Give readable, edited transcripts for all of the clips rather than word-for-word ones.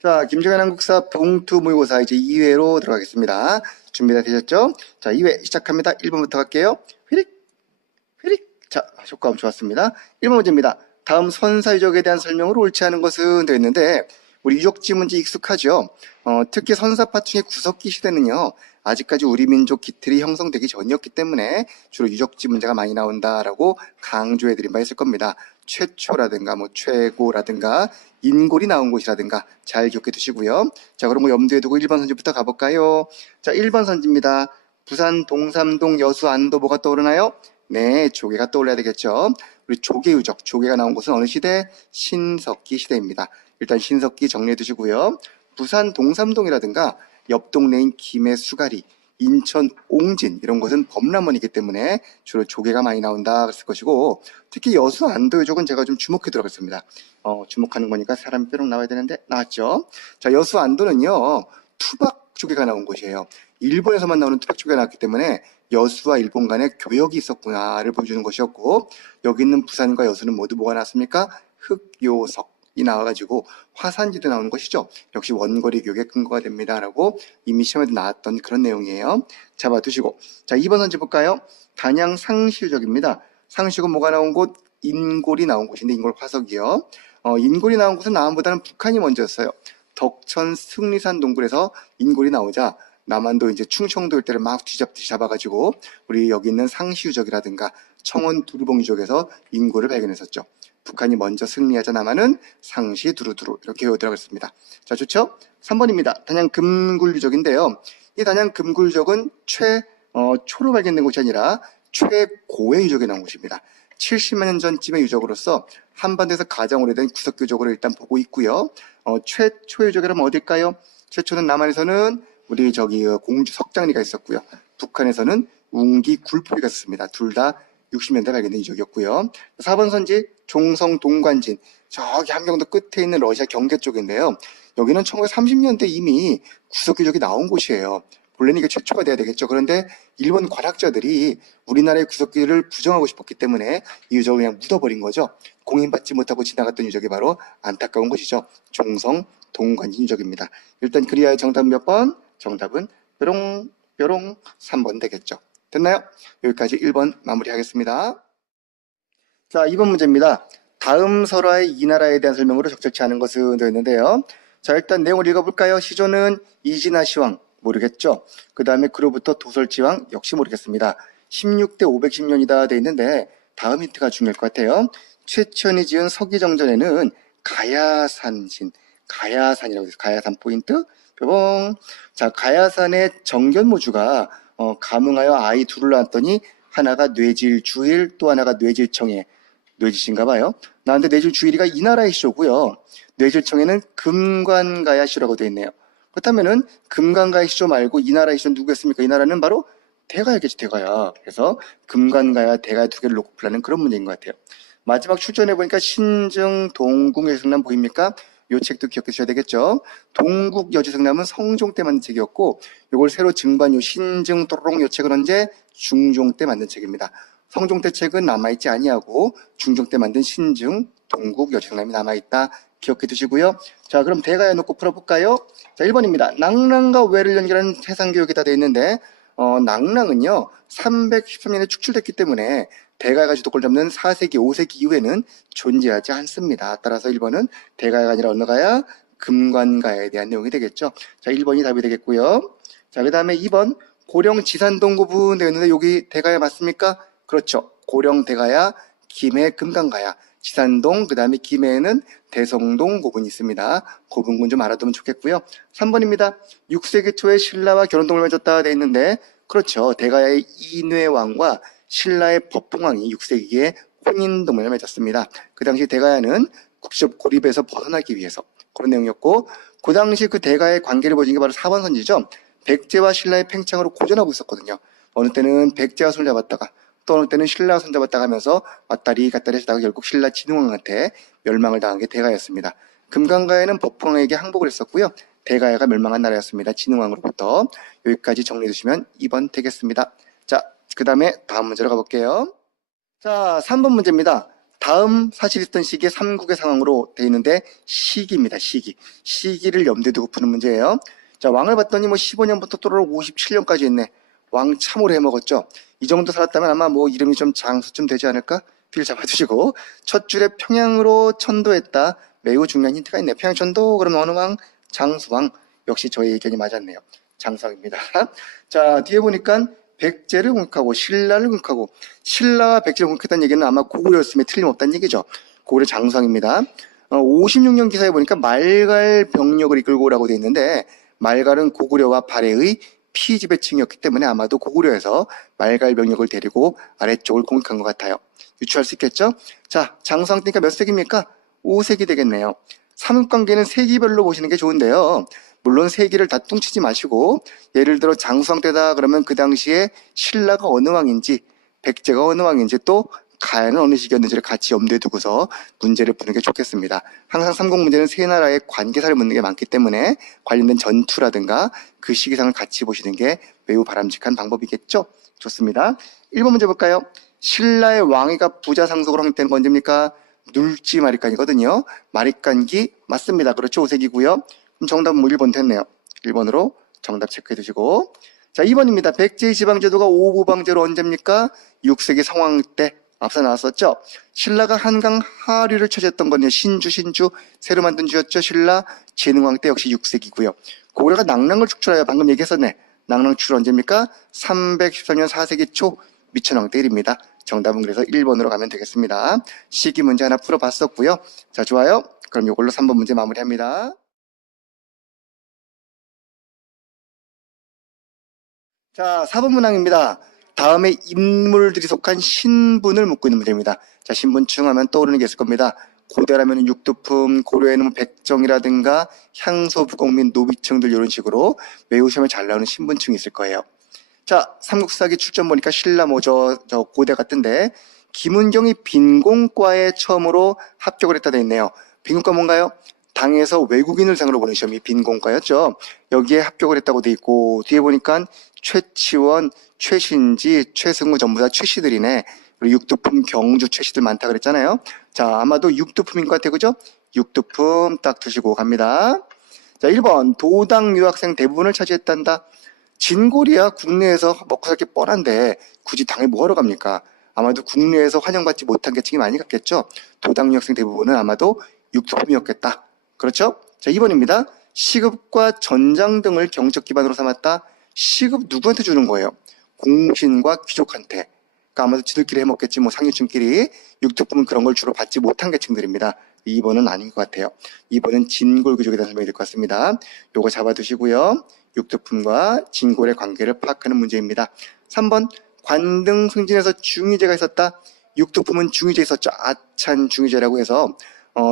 자, 김정현 한국사 봉투 모의고사 이제 2회로 들어가겠습니다. 준비 다 되셨죠? 자, 2회 시작합니다. 1번부터 갈게요. 휘릭, 휘릭. 자, 효과음 좋았습니다. 1번 문제입니다. 다음 선사유적에 대한 설명으로 옳지 않은 것은 되어 있는데, 우리 유적지 문제 익숙하죠? 특히 선사파충의 구석기 시대는요, 아직까지 우리 민족 기틀이 형성되기 전이었기 때문에 주로 유적지 문제가 많이 나온다라고 강조해드린 바 있을 겁니다. 최초라든가 뭐 최고라든가 인골이 나온 곳이라든가 잘 기억해 두시고요. 자, 그럼 뭐 염두에 두고 1번 선지부터 가볼까요? 자, 1번 선지입니다. 부산 동삼동 여수 안도 뭐가 떠오르나요? 네, 조개가 떠올라야 되겠죠. 우리 조개 유적, 조개가 나온 곳은 어느 시대? 신석기 시대입니다. 일단 신석기 정리해 두시고요. 부산 동삼동이라든가 옆 동네인 김해 수가리, 인천 옹진 이런 곳은 범람원이기 때문에 주로 조개가 많이 나온다 그랬을 것이고, 특히 여수 안도 유적은 제가 좀 주목해 들어가겠습니다. 주목하는 거니까 사람이 뾰록 나와야 되는데 나왔죠. 자, 여수 안도는요 투박 조개가 나온 곳이에요. 일본에서만 나오는 투박 조개가 나왔기 때문에 여수와 일본 간에 교역이 있었구나를 보여주는 것이었고, 여기 있는 부산과 여수는 모두 뭐가 나왔습니까? 흑요석이 나와가지고 화산지도 나오는 것이죠. 역시 원거리 교역의 근거가 됩니다라고 이미 시험에도 나왔던 그런 내용이에요. 잡아두시고, 자, 2번 선지 볼까요? 단양 상시유적입니다. 상시유적은 뭐가 나온 곳? 인골이 나온 곳인데, 인골 화석이요. 인골이 나온 곳은 남한보다는 북한이 먼저였어요. 덕천 승리산 동굴에서 인골이 나오자 남한도 이제 충청도 일대를 막 뒤잡듯이 잡아가지고 우리 여기 있는 상시유적이라든가 청원 두루봉 유적에서 인골을 발견했었죠. 북한이 먼저 승리하자 남한은 상시 두루두루 이렇게 외우더라고 했습니다. 자, 좋죠? 3번입니다. 단양 금굴유적인데요. 이 단양 금굴유적은 초로 발견된 곳이 아니라 최고의 유적에 나온 곳입니다. 70만 년 전쯤의 유적으로서 한반도에서 가장 오래된 구석 유적으로 일단 보고 있고요. 최초의 유적이라면 어딜까요? 최초는 남한에서는 우리 공주 석장리가 있었고요. 북한에서는 웅기 굴포리가 있었습니다. 둘 다 60년대 발견된 유적이었고요. 4번 선지 종성 동관진, 저기 한경도 끝에 있는 러시아 경계 쪽인데요. 여기는 1930년대 이미 구석 유적이 나온 곳이에요. 본래는 이게 최초가 돼야 되겠죠. 그런데 일본 관학자들이 우리나라의 구석기를 부정하고 싶었기 때문에 이 유적을 그냥 묻어버린 거죠. 공인받지 못하고 지나갔던 유적이 바로 안타까운 것이죠. 종성 동관진 유적입니다. 일단 그리하여 정답은 몇 번? 정답은 뾰롱 3번 되겠죠. 됐나요? 여기까지 1번 마무리하겠습니다. 자, 2번 문제입니다. 다음 설화의 이 나라에 대한 설명으로 적절치 않은 것은 되어 있는데요. 자, 일단 내용을 읽어볼까요? 시조는 이진화 시왕 모르겠죠. 그 다음에 그로부터 도설지왕 역시 모르겠습니다. 16대 510년이다 되어 있는데 다음 힌트가 중요할 것 같아요. 최천이 지은 서기정전에는 가야산이라고 되어 있어요. 가야산 포인트. 뿅. 자, 가야산의 정견모주가 감흥하여 아이 둘을 낳았더니 하나가 뇌질주일, 또 하나가 뇌질청해. 뇌질인가 봐요. 나한테 뇌질주일이가 이 나라의 시조고요. 뇌질청해는 금관가야 시조라고 되어 있네요. 그렇다면은 금관가야 시조 말고 이 나라의 시조는 누구였습니까? 이 나라는 바로 대가야겠지, 대가야. 그래서 금관가야, 대가야 두 개를 놓고 풀라는 그런 문제인 것 같아요. 마지막 출전해보니까 신증 동궁여지성남 보입니까? 이 책도 기억해 주셔야 되겠죠. 동국여지성남은 성종 때 만든 책이었고, 이걸 새로 증반 요 신증 또롱 요 책은 언제? 중종 때 만든 책입니다. 성종 때 책은 남아있지 아니하고 중종 때 만든 신증 동국여지성남이 남아있다. 기억해 두시고요. 자, 그럼 대가야 놓고 풀어볼까요? 자, 1번입니다. 낭랑과 외를 연결하는 해상교역이 다 되어 있는데, 낭랑은요 313년에 축출됐기 때문에 대가야가 주도권을 잡는 4세기, 5세기 이후에는 존재하지 않습니다. 따라서 1번은 대가야가 아니라 어느 가야? 금관가야에 대한 내용이 되겠죠. 자, 1번이 답이 되겠고요. 자, 그 다음에 2번 고령 지산동 고분 되어 있는데 여기 대가야 맞습니까? 그렇죠. 고령 대가야, 김해 금강가야, 지산동, 그 다음에 김해에는 대성동 고분이 있습니다. 고분군 좀 알아두면 좋겠고요. 3번입니다. 6세기 초에 신라와 결혼동을 맺었다 되어 있는데, 그렇죠. 대가야의 인회왕과 신라의 법봉왕이 6세기에 혼인동을 맺었습니다. 그 당시 대가야는 국시적 고립에서 벗어나기 위해서 그런 내용이었고, 그 당시 그 대가의 관계를 보여준 게 바로 4번 선지죠. 백제와 신라의 팽창으로 고전하고 있었거든요. 어느 때는 백제와 손을 잡았다가 또 어느 때는 신라와 손 잡았다가 하면서 왔다리 갔다리 하다가 결국 신라 진흥왕한테 멸망을 당한 게 대가였습니다. 금강가야는 법황에게 항복을 했었고요. 대가야가 멸망한 나라였습니다. 진흥왕으로부터. 여기까지 정리해 주시면 2번 되겠습니다. 자, 그 다음에 다음 문제로 가볼게요. 자, 3번 문제입니다. 다음 사실 있던 시기의 삼국의 상황으로 되어 있는데 시기입니다. 시기를 염두에 두고 푸는 문제예요. 자, 왕을 봤더니 뭐 15년부터 또르르 57년까지 있네. 왕 참으로 해먹었죠. 이 정도 살았다면 아마 뭐 이름이 좀 장수쯤 되지 않을까? 뒤를 잡아두시고 첫 줄에 평양으로 천도했다. 매우 중요한 힌트가 있네. 평양 천도 그럼 어느 왕? 장수왕. 역시 저의 의견이 맞았네요. 장수왕입니다. 자, 뒤에 보니까 백제를 공격하고 신라를 공격하고 신라와 백제를 공격했다는 얘기는 아마 고구려였으면 틀림없다는 얘기죠. 고구려 장수왕입니다. 56년 기사에 보니까 말갈 병력을 이끌고 오라고 되어 있는데 말갈은 고구려와 발해의 피지배층이었기 때문에 아마도 고구려에서 말갈 병력을 데리고 아래쪽을 공격한 것 같아요. 유추할 수 있겠죠? 자, 장수왕 때니까 몇 세기입니까? 5세기 되겠네요. 삼국관계는 세기별로 보시는 게 좋은데요. 물론 세기를 다 뚱치지 마시고 예를 들어 장수왕 때다 그러면 그 당시에 신라가 어느 왕인지 백제가 어느 왕인지 또 가야는 어느 시기였는지를 같이 염두에 두고서 문제를 푸는 게 좋겠습니다. 항상 삼국 문제는 세 나라의 관계사를 묻는 게 많기 때문에 관련된 전투라든가 그 시기상을 같이 보시는 게 매우 바람직한 방법이겠죠? 좋습니다. 1번 문제 볼까요? 신라의 왕위가 부자 상속으로 확립되는 건 언제입니까? 눌지 마리간이거든요. 마리간기 맞습니다. 그렇죠. 5세기고요. 그럼 정답은 뭐 1번 됐네요. 1번으로 정답 체크해 두시고. 자, 2번입니다. 백제의 지방제도가 오부방제로 언제입니까? 6세기 성왕 때 앞서 나왔었죠. 신라가 한강 하류를 차지했던 건요. 신주 새로 만든 주였죠. 신라 진흥왕 때 역시 6세기고요. 고구려가 낙랑을 축출하여 방금 얘기했었네. 낙랑 축출 언제입니까? 313년 4세기 초 미천왕 때 일입니다. 정답은 그래서 1번으로 가면 되겠습니다. 시기 문제 하나 풀어봤었고요. 자, 좋아요. 그럼 이걸로 3번 문제 마무리합니다. 자, 4번 문항입니다. 다음에 인물들이 속한 신분을 묻고 있는 문제입니다. 자, 신분층 하면 떠오르는 게 있을 겁니다. 고대라면 육두품, 고려에는 뭐 백정이라든가 향소, 부공민, 노비층들 이런 식으로 매우 시험에 잘 나오는 신분층이 있을 거예요. 자, 삼국사기 출전 보니까 신라 저 고대 같은데 김은경이 빈공과에 처음으로 합격을 했다 돼 있네요. 빈공과 뭔가요? 당에서 외국인을 상으로 보는 시험이 빈공과였죠. 여기에 합격을 했다고 돼 있고 뒤에 보니까 최치원, 최신지, 최승우 전부 다 최씨들이네. 그리고 육두품, 경주 최씨들 많다 그랬잖아요. 자, 아마도 육두품인 것 같아요. 그죠? 육두품 딱 두시고 갑니다. 자, 1번 도당 유학생 대부분을 차지했단다. 진골이야 국내에서 먹고 살게 뻔한데 굳이 당에 뭐하러 갑니까? 아마도 국내에서 환영받지 못한 계층이 많이 갔겠죠. 도당 유학생 대부분은 아마도 육두품이었겠다. 그렇죠? 자, 2번입니다. 시급과 전장 등을 경적 기반으로 삼았다. 시급 누구한테 주는 거예요? 공신과 귀족한테. 그러니까 아마도 지들끼리 해먹겠지 뭐 상류층끼리. 육두품은 그런 걸 주로 받지 못한 계층들입니다. 2번은 아닌 것 같아요. 2번은 진골 귀족에 대한 설명이 될 것 같습니다. 요거 잡아두시고요. 육두품과 진골의 관계를 파악하는 문제입니다. 3번 관등 승진에서 중위제가 있었다. 육두품은 중위제 있었죠. 아찬 중위제라고 해서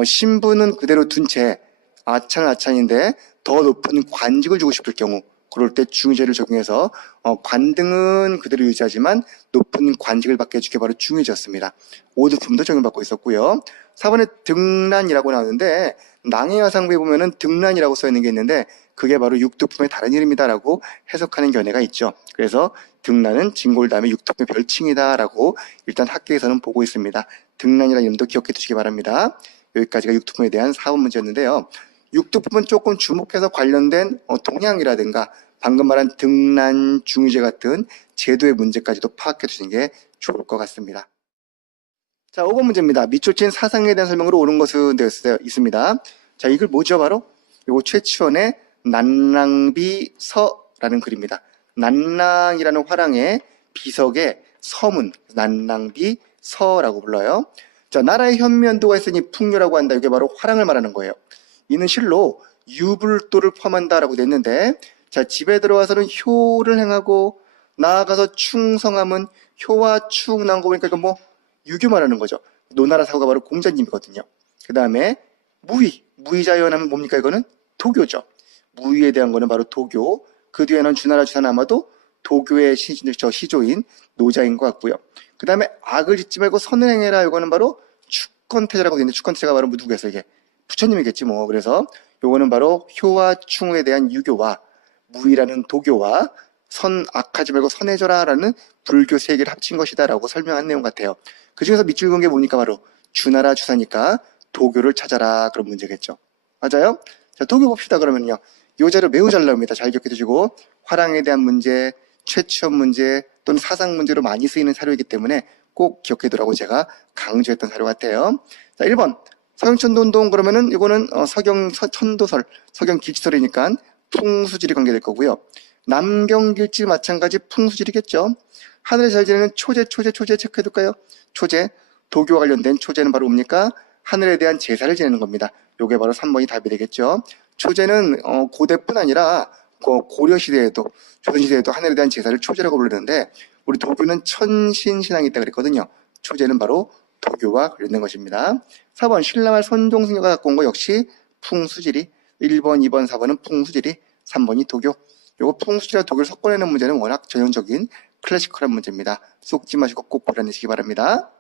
신분은 그대로 둔 채 아찬은 아찬인데 더 높은 관직을 주고 싶을 경우 그럴 때 중위제를 적용해서 관등은 그대로 유지하지만 높은 관직을 받게 해주게 바로 중위제였습니다. 오두품도 적용받고 있었고요. 4번에 등란이라고 나오는데 낭해야상부에 보면은 등란이라고 써 있는 게 있는데 그게 바로 육두품의 다른 이름이다라고 해석하는 견해가 있죠. 그래서 등란은 진골 다음에 육두품의 별칭이다라고 일단 학계에서는 보고 있습니다. 등란이라는 이름도 기억해 두시기 바랍니다. 여기까지가 육두품에 대한 4번 문제였는데요. 육두품은 조금 주목해서 관련된 동향이라든가 방금 말한 등란, 중위제 같은 제도의 문제까지도 파악해 두시는 게 좋을 것 같습니다. 자, 5번 문제입니다. 밑줄 친 사상에 대한 설명으로 옳은 것은 되어 있습니다. 자, 이걸 뭐죠 바로? 요거 최치원의 난랑비서라는 글입니다. 난랑이라는 화랑의 비석의 서문, 난랑비서라고 불러요. 자, 나라의 현면도가 있으니 풍요라고 한다. 이게 바로 화랑을 말하는 거예요. 이는 실로 유불도를 포함한다라고 됐는데 자, 집에 들어와서는 효를 행하고 나아가서 충성함은 효와 충 나온 거 보니까 이거 뭐 유교 말하는 거죠. 노나라 사고가 바로 공자님이거든요. 그 다음에 무의자연하면 뭡니까? 이거는 도교죠. 무의에 대한 거는 바로 도교. 그 뒤에는 주나라 주사는 아마도 도교의 시조인 노자인 것 같고요. 그 다음에 악을 짓지 말고 선을 행해라. 이거는 바로 축건태자라고 되어 있는데 축건태자가 바로 누구겠어요? 이게 부처님이겠지 뭐. 그래서 요거는 바로 효와 충에 대한 유교와 무의라는 도교와 악하지 말고 선해져라 라는 불교 세 개를 합친 것이다 라고 설명한 내용 같아요. 그 중에서 밑줄 그은 게 뭡니까? 바로 주나라 주사니까 도교를 찾아라. 그런 문제겠죠. 맞아요? 자, 도교 봅시다. 그러면요. 요 자료 매우 잘 나옵니다. 잘 기억해 두시고 화랑에 대한 문제, 최취업 문제 또는 사상 문제로 많이 쓰이는 사료이기 때문에 꼭 기억해 두라고 제가 강조했던 사료 같아요. 자, 1번 서경천도운동 그러면은 이거는 천도설, 서경길지설이니까 풍수지리 관계될 거고요. 남경길지 마찬가지 풍수지리겠죠. 하늘에 잘 지내는 초제 체크해둘까요? 초제, 도교와 관련된 초제는 바로 뭡니까? 하늘에 대한 제사를 지내는 겁니다. 요게 바로 3번이 답이 되겠죠. 초제는 고대뿐 아니라 고려시대에도 조선시대에도 하늘에 대한 제사를 초제라고 부르는데 우리 도교는 천신신앙이 있다 그랬거든요. 초제는 바로 도교와 관련된 것입니다. 4번 신라말 선종승려가 갖고 온 거 역시 풍수지리. 1번, 2번, 4번은 풍수지리, 3번이 도교. 요거 풍수지리와 도교를 섞어내는 문제는 워낙 전형적인 클래시컬한 문제입니다. 쏙지 마시고 꼭 고려내시기 바랍니다.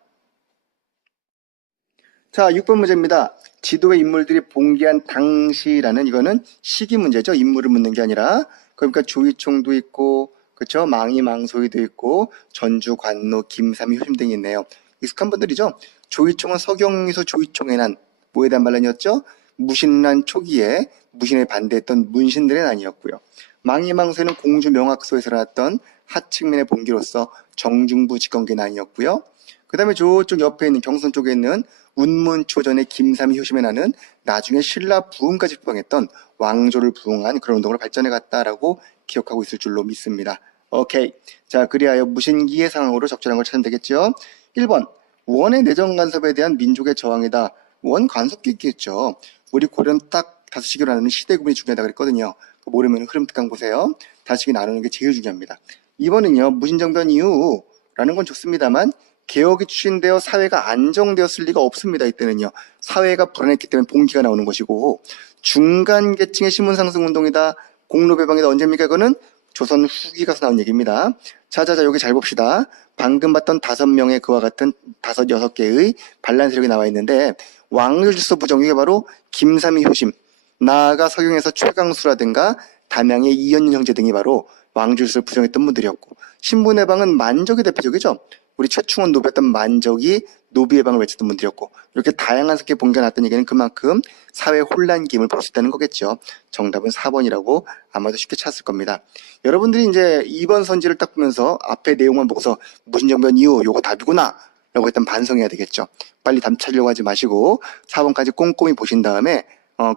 자, 6번 문제입니다. 지도의 인물들이 봉기한 당시라는 이거는 시기 문제죠. 인물을 묻는 게 아니라. 그러니까 조이총도 있고, 그렇죠? 망이 망소이도 있고, 전주, 관노, 김삼이, 효심 등이 있네요. 익숙한 분들이죠. 조이총은 서경미소 조이총의 난, 뭐에 대한 반란이었죠? 무신난 초기에 무신에 반대했던 문신들의 난이었고요. 망이 망소는 공주 명학소에서 나왔던 하층민의 봉기로서 정중부 직권계 난이었고요. 그 다음에 저쪽 옆에 있는 경선 쪽에 있는 운문초전의 김삼이 효심에 나는 나중에 신라 부흥까지 부흥했던 왕조를 부흥한 그런 운동으로 발전해 갔다라고 기억하고 있을 줄로 믿습니다. 오케이. 자, 그리하여 무신기의 상황으로 적절한 걸 찾으면 되겠죠. 1번 원의 내정 간섭에 대한 민족의 저항이다. 원 간섭기 있겠죠. 우리 고려는 딱 다섯시기로 나누는 시대 구분이 중요하다 그랬거든요. 모르면 흐름 특강 보세요. 다섯시기 나누는 게 제일 중요합니다. 2번은요. 무신정변 이후라는 건 좋습니다만 개혁이 추진되어 사회가 안정되었을 리가 없습니다. 이때는요. 사회가 불안했기 때문에 봉기가 나오는 것이고 중간 계층의 신분상승운동이다. 공로배방이다. 언제입니까? 이거는 조선 후기 가서 나온 얘기입니다. 자자자 여기 잘 봅시다. 방금 봤던 5명의 그와 같은 5, 6개의 반란 세력이 나와 있는데 왕조질서 부정 이게 바로 김삼이 효심 나아가 서경에서 최강수라든가 담양의 이현윤 형제 등이 바로 왕조질서를 부정했던 분들이었고 신분해방은 만적이 대표적이죠. 우리 최충원 노비였던 만적이 노비해방을 외쳤던 분들이었고 이렇게 다양한 색의 봉기가 났던 얘기는 그만큼 사회 혼란기임을 볼 수 있다는 거겠죠. 정답은 4번이라고 아마도 쉽게 찾았을 겁니다. 여러분들이 이제 2번 선지를 딱 보면서 앞에 내용만 보고서 무신정변 이후 요거 답이구나 라고 일단 반성해야 되겠죠. 빨리 답 찾으려고 하지 마시고 4번까지 꼼꼼히 보신 다음에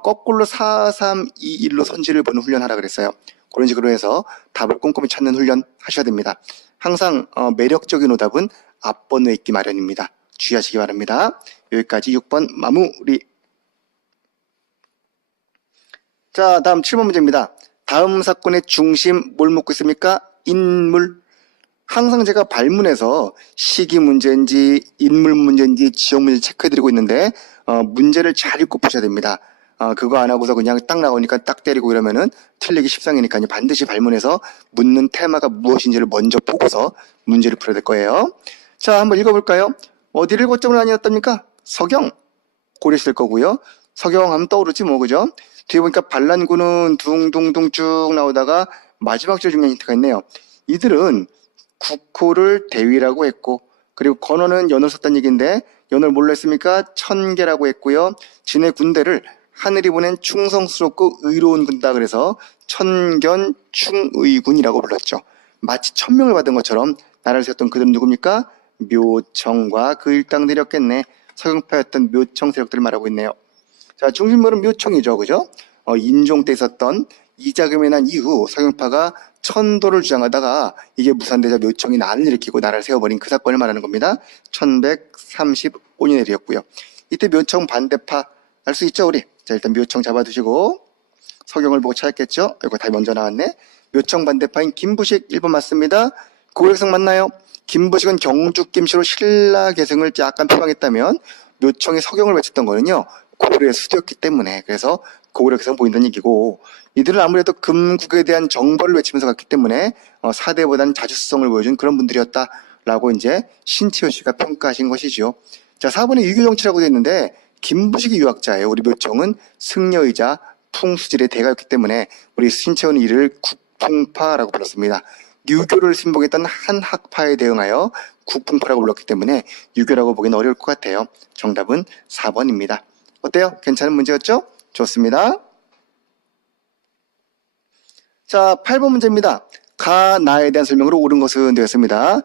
거꾸로 4, 3, 2, 1로 선지를 보는 훈련하라 그랬어요. 그런 식으로 해서 답을 꼼꼼히 찾는 훈련 하셔야 됩니다. 항상 매력적인 오답은 앞번호에 있기 마련입니다. 주의하시기 바랍니다. 여기까지 6번 마무리. 자, 다음 7번 문제입니다. 다음 사건의 중심 뭘 묻고 있습니까? 인물. 항상 제가 발문에서 시기 문제인지 인물 문제인지 지역 문제 체크해드리고 있는데 문제를 잘 읽고 보셔야 됩니다. 그거 안 하고서 그냥 딱 나오니까 딱 때리고 이러면은 틀리기 십상이니까요. 반드시 발문해서 묻는 테마가 무엇인지를 먼저 보고서 문제를 풀어야 될 거예요. 자, 한번 읽어볼까요? 어디를 거점으로 나뉘었답니까? 서경. 고려시대일 거고요. 서경 하면 떠오르지 뭐, 그죠? 뒤에 보니까 반란군은 둥둥둥 쭉 나오다가 마지막 줄 중요한 힌트가 있네요. 이들은 국호를 대위라고 했고 그리고 건어는 연을 썼다는 얘기인데 연을 뭘로 했습니까? 천계라고 했고요. 진의 군대를 하늘이 보낸 충성스럽고 의로운 군다 그래서 천견 충의군이라고 불렀죠. 마치 천명을 받은 것처럼 나라를 세웠던 그들은 누굽니까? 묘청과 그 일당들이었겠네. 서경파였던 묘청 세력들을 말하고 있네요. 자, 중심물은 묘청이죠. 그죠? 인종 때 있었던 이자금이 난 이후 서경파가 천도를 주장하다가 이게 무산되자 묘청이 난을 일으키고 나라를 세워버린 그 사건을 말하는 겁니다. 1135년에 일이었고요. 이때 묘청 반대파 알 수 있죠 우리? 자, 일단 묘청 잡아두시고 서경을 보고 찾았겠죠? 이거 다 먼저 나왔네. 묘청 반대파인 김부식 1번 맞습니다. 고려계승 맞나요? 김부식은 경주 김씨로 신라 계승을 약간 표방했다면 묘청이 서경을 외쳤던 거는요. 고려의 수도였기 때문에 그래서 고구려계승 보인다는 얘기고 이들은 아무래도 금국에 대한 정벌을 외치면서 갔기 때문에 사대보다는 자주성을 보여준 그런 분들이었다라고 이제 신치호 씨가 평가하신 것이죠. 자, 4번에 유교정치라고 되어 있는데 김부식이 유학자예요. 우리 묘청은 승려이자 풍수질의 대가였기 때문에 우리 신치호는 이를 국풍파라고 불렀습니다. 유교를 신봉했던 한 학파에 대응하여 국풍파라고 불렀기 때문에 유교라고 보기는 어려울 것 같아요. 정답은 4번입니다. 어때요? 괜찮은 문제였죠? 좋습니다. 자, 8번 문제입니다. 가, 나에 대한 설명으로 옳은 것은 되었습니다.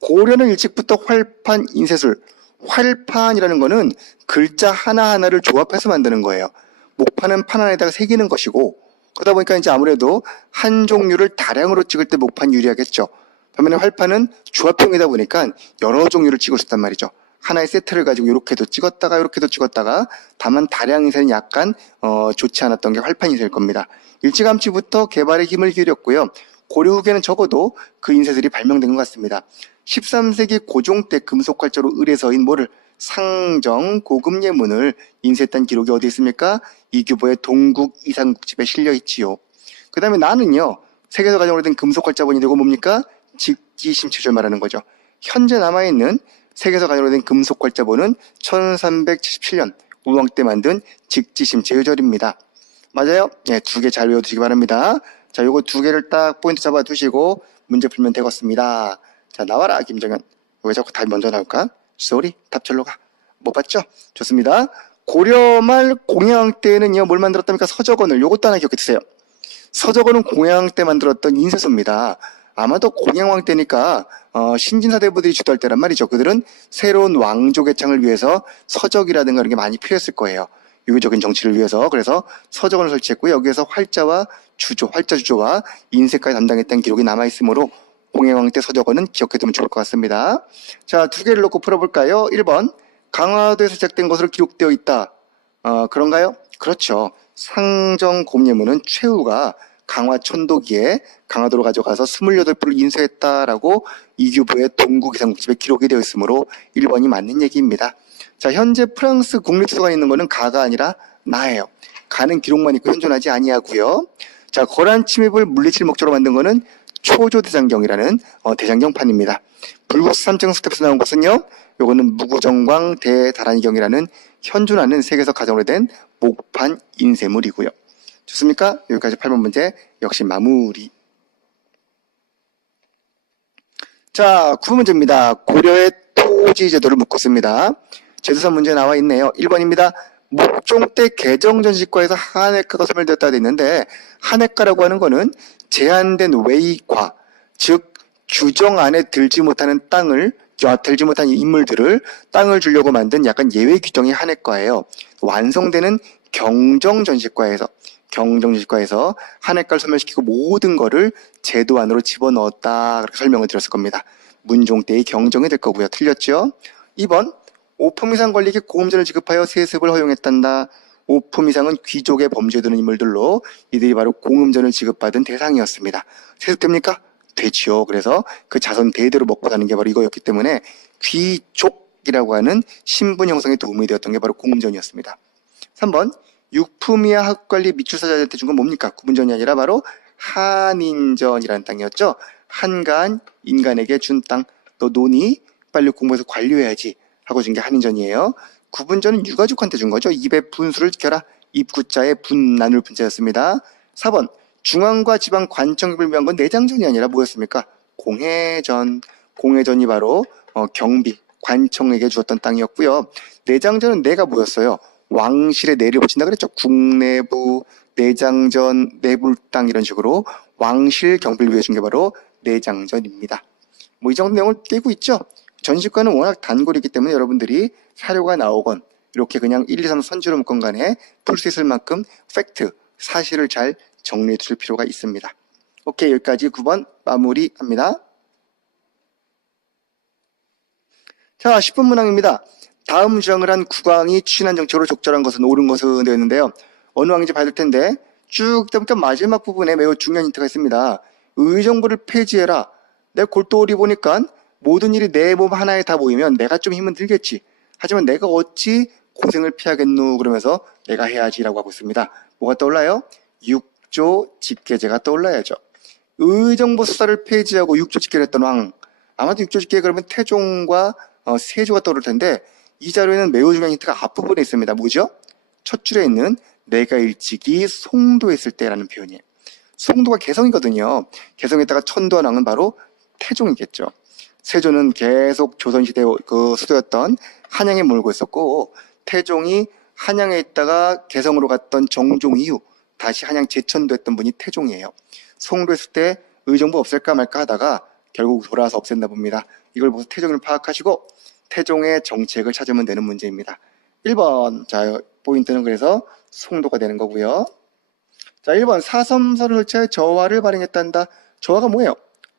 고려는 일찍부터 활판, 인쇄술. 활판이라는 거는 글자 하나하나를 조합해서 만드는 거예요. 목판은 판 안에다가 새기는 것이고, 그러다 보니까 이제 아무래도 한 종류를 다량으로 찍을 때 목판 유리하겠죠. 반면에 활판은 조합형이다 보니까 여러 종류를 찍을 수 있단 말이죠. 하나의 세트를 가지고 이렇게도 찍었다가 이렇게도 찍었다가, 다만 다량 인쇄는 약간 좋지 않았던 게 활판 인쇄일 겁니다. 일찌감치부터 개발에 힘을 기울였고요. 고려 후기에는 적어도 그 인쇄술이 발명된 것 같습니다. 13세기 고종 때 금속 활자로 을에 서인 뭐를 상정 고급 예문을 인쇄했다는 기록이 어디 있습니까? 이규보의 동국 이상국집에 실려 있지요. 그 다음에 나는요, 세계에서 가장 오래된 금속 활자본이 되고 뭡니까? 직지심체절 말하는 거죠. 현재 남아있는 세계에서 가장 오래된 금속 활자본은 1377년 우왕 때 만든 직지심체절입니다. 맞아요? 네, 2개 잘 외워두시기 바랍니다. 자, 요거 2개를 딱 포인트 잡아 두시고 문제 풀면 되겠습니다. 자, 나와라, 김정현. 왜 자꾸 답이 먼저 나올까? 쏘리, 답 절로 가. 못 봤죠? 좋습니다. 고려말 공양 때는요, 뭘 만들었답니까? 서적원을. 요것도 하나 기억해 두세요. 서적원은 공양 때 만들었던 인쇄소입니다. 아마도 공양왕 때니까 신진사대부들이 주도할 때란 말이죠. 그들은 새로운 왕조 개창을 위해서 서적이라든가 이런 게 많이 필요했을 거예요. 유교적인 정치를 위해서. 그래서 서적원을 설치했고, 여기에서 활자와 주조, 활자 주조와 인쇄까지 담당했다는 기록이 남아있으므로 공양왕 때 서적원은 기억해두면 좋을 것 같습니다. 자, 2개를 놓고 풀어볼까요? 1번, 강화도에서 시작된 것으로 기록되어 있다. 그런가요? 그렇죠. 상정 곰예문은 최후가 강화 천도기에 강화도로 가져가서 28불을 인쇄했다라고 이규보의 동국 이상국집에 기록이 되어 있으므로 1번이 맞는 얘기입니다. 자, 현재 프랑스 국립도서관에 있는 거는 가가 아니라 나예요. 가는 기록만 있고 현존하지 아니하고요. 자, 거란 침입을 물리칠 목적으로 만든 거는 초조대장경이라는 대장경판입니다. 불국사 삼층 스텝에서 나온 것은요, 요거는 무구정광 대다란이경이라는 현존하는 세계에서 가장 오래된 목판 인쇄물이고요. 좋습니까? 여기까지 8번 문제 역시 마무리. 자, 9번 문제입니다. 고려의 토지 제도를 묻고 있습니다. 제도사 문제 나와 있네요. 1번입니다. 목종 때 개정전시과에서 한해가가 소멸되었다 되어 있는데, 한해가라고 하는 거는 제한된 외과, 즉 규정 안에 들지 못하는 들지 못한 인물들을 땅을 주려고 만든 약간 예외 규정이 한해과예요. 완성되는 경정전시과에서 한해가를 소멸시키고 모든 거를 제도 안으로 집어넣었다, 그렇게 설명을 드렸을 겁니다. 문종 때의 경정이 될 거고요. 틀렸죠? 2번, 오품 이상 권리에게 고음전을 지급하여 세습을 허용했단다. 오품 이상은 귀족의 범죄에 드는 인물들로 이들이 바로 공음전을 지급받은 대상이었습니다. 세습됩니까? 되지요. 그래서 그 자손 대대로 먹고 사는 게 바로 이거였기 때문에 귀족이라고 하는 신분 형성에 도움이 되었던 게 바로 공음전이었습니다. 3번, 육품이야 학관리 미출사자한테 준 건 뭡니까? 구분전이 아니라 바로 한인전이라는 땅이었죠. 한간 인간에게 준 땅, 너 논이 빨리 공부해서 관리해야지 하고 준 게 한인전이에요. 구분전은 유가족한테 준 거죠. 입의 분수를 지켜라. 입구자의 분, 나눌 분자였습니다. 4번, 중앙과 지방 관청을 위한 건 내장전이 아니라 뭐였습니까? 공회전. 공회전이 바로 경비, 관청에게 주었던 땅이었고요. 내장전은 내가 뭐였어요? 왕실에 내를 붙인다 그랬죠. 국내부, 내장전, 내불땅 이런 식으로 왕실 경비를 위해 준 게 바로 내장전입니다. 뭐 이 정도 내용을 깨고 있죠. 전시과는 워낙 단골이기 때문에 여러분들이 사료가 나오건 이렇게 그냥 1, 2, 3 선지로 묶은 간에 풀 수 있을 만큼 팩트, 사실을 잘 정리해 두실 필요가 있습니다. 오케이, 여기까지 9번 마무리합니다. 자, 10번 문항입니다. 다음 주장을 한 국왕이 추진한 정책으로 적절한 것은 옳은 것은 되었는데요. 어느 왕인지 봐야 될 텐데 쭉 때부터 마지막 부분에 매우 중요한 힌트가 있습니다. 의정부를 폐지해라. 내 골똘히 보니까 모든 일이 내 몸 하나에 다 모이면 내가 좀 힘은 들겠지. 하지만 내가 어찌 고생을 피하겠누 그러면서 내가 해야지라고 하고 있습니다. 뭐가 떠올라요? 6조 집계제가 떠올라야죠. 의정부 수사를 폐지하고 6조 집계를 했던 왕. 아마도 6조 집계 그러면 태종과 세조가 떠오를 텐데 이 자료에는 매우 중요한 힌트가 앞부분에 있습니다. 뭐죠? 첫 줄에 있는 내가 일찍이 송도했을 때라는 표현이에요. 송도가 개성이거든요. 개성에다가 천도한 왕은 바로 태종이겠죠. 세조는 계속 조선시대 그 수도였던 한양에 머물고 있었고, 태종이 한양에 있다가 개성으로 갔던 정종 이후 다시 한양 제천됐던 분이 태종이에요. 송도 했을 때 의정부 없앨까 말까 하다가 결국 돌아와서 없앴나 봅니다. 이걸 보고 태종을 파악하시고 태종의 정책을 찾으면 되는 문제입니다. 1번. 자, 포인트는 그래서 송도가 되는 거고요. 자, 1번. 사섬서를 설치하여 저화를 발행했단다. 저화가 뭐예요?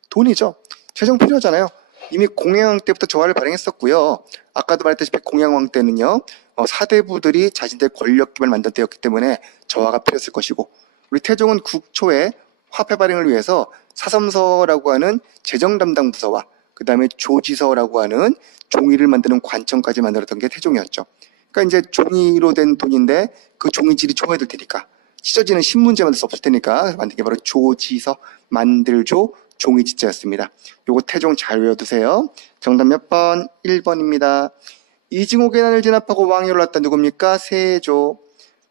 돈이죠. 재정 필요하잖아요. 이미 공양왕 때부터 저화를 발행했었고요. 아까도 말했다시피 공양왕 때는요, 사대부들이 자신들의 권력 기반을 만든 때였기 때문에 저화가 필요했을 것이고, 우리 태종은 국초에 화폐 발행을 위해서 사섬서라고 하는 재정 담당 부서와 그 다음에 조지서라고 하는 종이를 만드는 관청까지 만들었던 게 태종이었죠. 그러니까 이제 종이로 된 돈인데 그 종이질이 초과될 테니까, 찢어지는 신문지 만들 수 없을 테니까 만든 게 바로 조지서, 만들조, 종이지자였습니다. 요거 태종 잘 외워두세요. 정답 몇 번? 1번입니다. 이징옥의 난을 진압하고 왕위 올랐다. 누굽니까? 세조.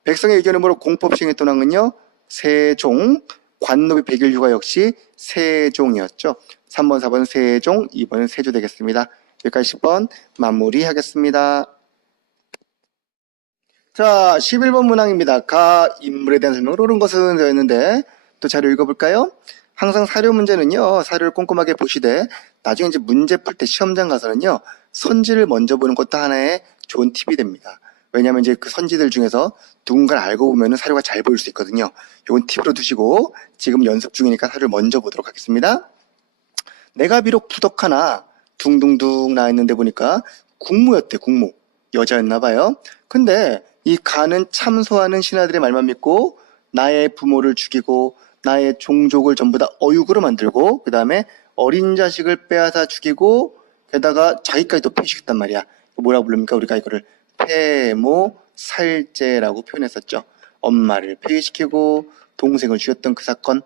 백성의 의견을 물어 공법 시행했던 왕은요, 세종. 관노비 백일휴가 역시 세종이었죠. 3번, 4번 세종, 2번은 세조 되겠습니다. 여기까지 10번 마무리하겠습니다. 자, 11번 문항입니다. 가 인물에 대한 설명을 옳은 것은 되었는데 또 자료 읽어볼까요? 항상 사료 문제는요, 사료를 꼼꼼하게 보시되 나중에 이제 문제 풀 때 시험장 가서는요, 선지를 먼저 보는 것도 하나의 좋은 팁이 됩니다. 왜냐하면 이제 그 선지들 중에서 누군가를 알고 보면 사료가 잘 보일 수 있거든요. 이건 팁으로 두시고 지금 연습 중이니까 사료를 먼저 보도록 하겠습니다. 내가 비록 부덕하나 둥둥둥 나있는데 보니까 국무였대. 국무. 여자였나 봐요. 근데 이 가는 참소하는 신하들의 말만 믿고 나의 부모를 죽이고 나의 종족을 전부 다 어육으로 만들고 그 다음에 어린 자식을 빼앗아 죽이고 게다가 자기까지 도 폐시켰단 말이야. 뭐라고 부릅니까? 우리가 이거를 폐모살제라고 표현했었죠. 엄마를 폐위시키고 동생을 죽였던 그 사건을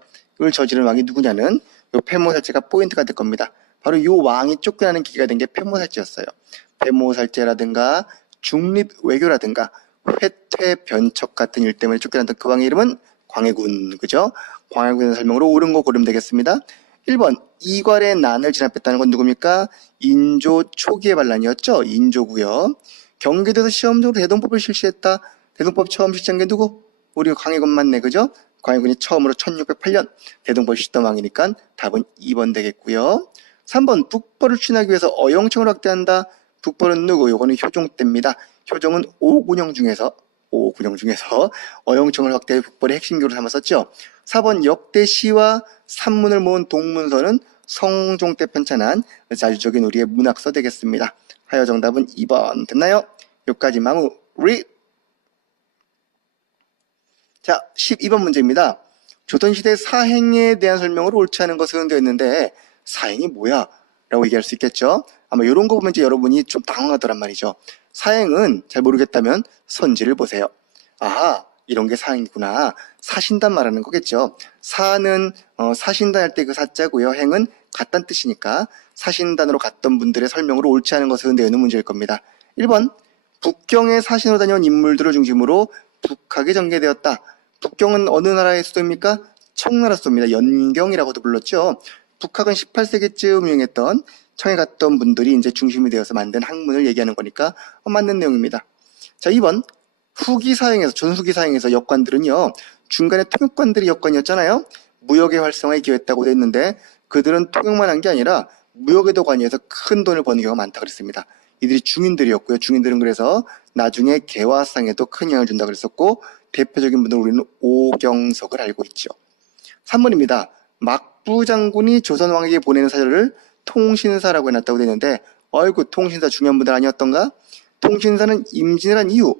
저지른 왕이 누구냐는 이 폐모살제가 포인트가 될 겁니다. 바로 이 왕이 쫓겨나는 계기가 된 게 폐모살제였어요. 폐모살제라든가 중립외교라든가 회퇴변척 같은 일 때문에 쫓겨났던 그 왕의 이름은 광해군. 그죠? 광해군의 설명으로 옳은 거 고르면 되겠습니다. 1번 이괄의 난을 진압했다는 건 누굽니까? 인조 초기의 반란이었죠. 인조고요. 경기도에서 시험적으로 대동법을 실시했다. 대동법 처음 실시한 게 누구? 우리 광해군 맞네. 그죠? 광해군이 처음으로 1608년 대동법을 실시했던 왕이니까 답은 2번 되겠고요. 3번 북벌을 추진하기 위해서 어영청을 확대한다. 북벌은 누구? 요거는 효종 때입니다. 효종은 오군영 중에서 어영청을 확대해 북벌의 핵심 교로 삼았었죠. 4번 역대 시와 산문을 모은 동문서는 성종 때 편찬한 자주적인 우리의 문학서 되겠습니다. 하여 정답은 2번 됐나요? 여기까지 마무리. 자, 12번 문제입니다. 조선시대 사행에 대한 설명을 옳지 않은 것은 되었는데 사행이 뭐야? 라고 얘기할 수 있겠죠. 아마 이런 거 보면 이제 여러분이 좀 당황하더란 말이죠. 사행은 잘 모르겠다면 선지를 보세요. 아하, 이런 게 사행이구나. 사신단 말하는 거겠죠. 사는 사신단 할 때 그 사자고요. 행은 갔단 뜻이니까 사신단으로 갔던 분들의 설명으로 옳지 않은 것은 되는 문제일 겁니다. 1번 북경에 사신으로 다녀온 인물들을 중심으로 북학이 전개되었다. 북경은 어느 나라의 수도입니까? 청나라 수도입니다. 연경이라고도 불렀죠. 북학은 18세기쯤 유행했던 청에 갔던 분들이 이제 중심이 되어서 만든 학문을 얘기하는 거니까 맞는 내용입니다. 자, 2번 후기 사행에서 전후기 사행에서 역관들은요, 중간에 통역관들이 역관이었잖아요. 무역의 활성화에 기여했다고 했는데 그들은 통역만 한 게 아니라 무역에도 관여해서 큰 돈을 버는 경우가 많다 그랬습니다. 이들이 중인들이었고요. 중인들은 그래서 나중에 개화상에도 큰 영향을 준다 그랬었고 대표적인 분들은 우리는 오경석을 알고 있죠. 3번입니다. 막부 장군이 조선왕에게 보내는 사절을 통신사라고 해놨다고 되는데 어이구, 통신사 중요한 분들 아니었던가? 통신사는 임진을 한 이후,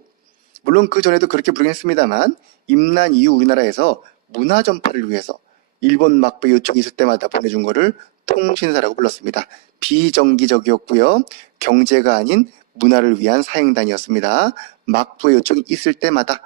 물론 그 전에도 그렇게 부르긴 했습니다만 임난 이후 우리나라에서 문화 전파를 위해서 일본 막부 요청이 있을 때마다 보내준 거를 통신사라고 불렀습니다. 비정기적이었고요. 경제가 아닌 문화를 위한 사행단이었습니다. 막부의 요청이 있을 때마다.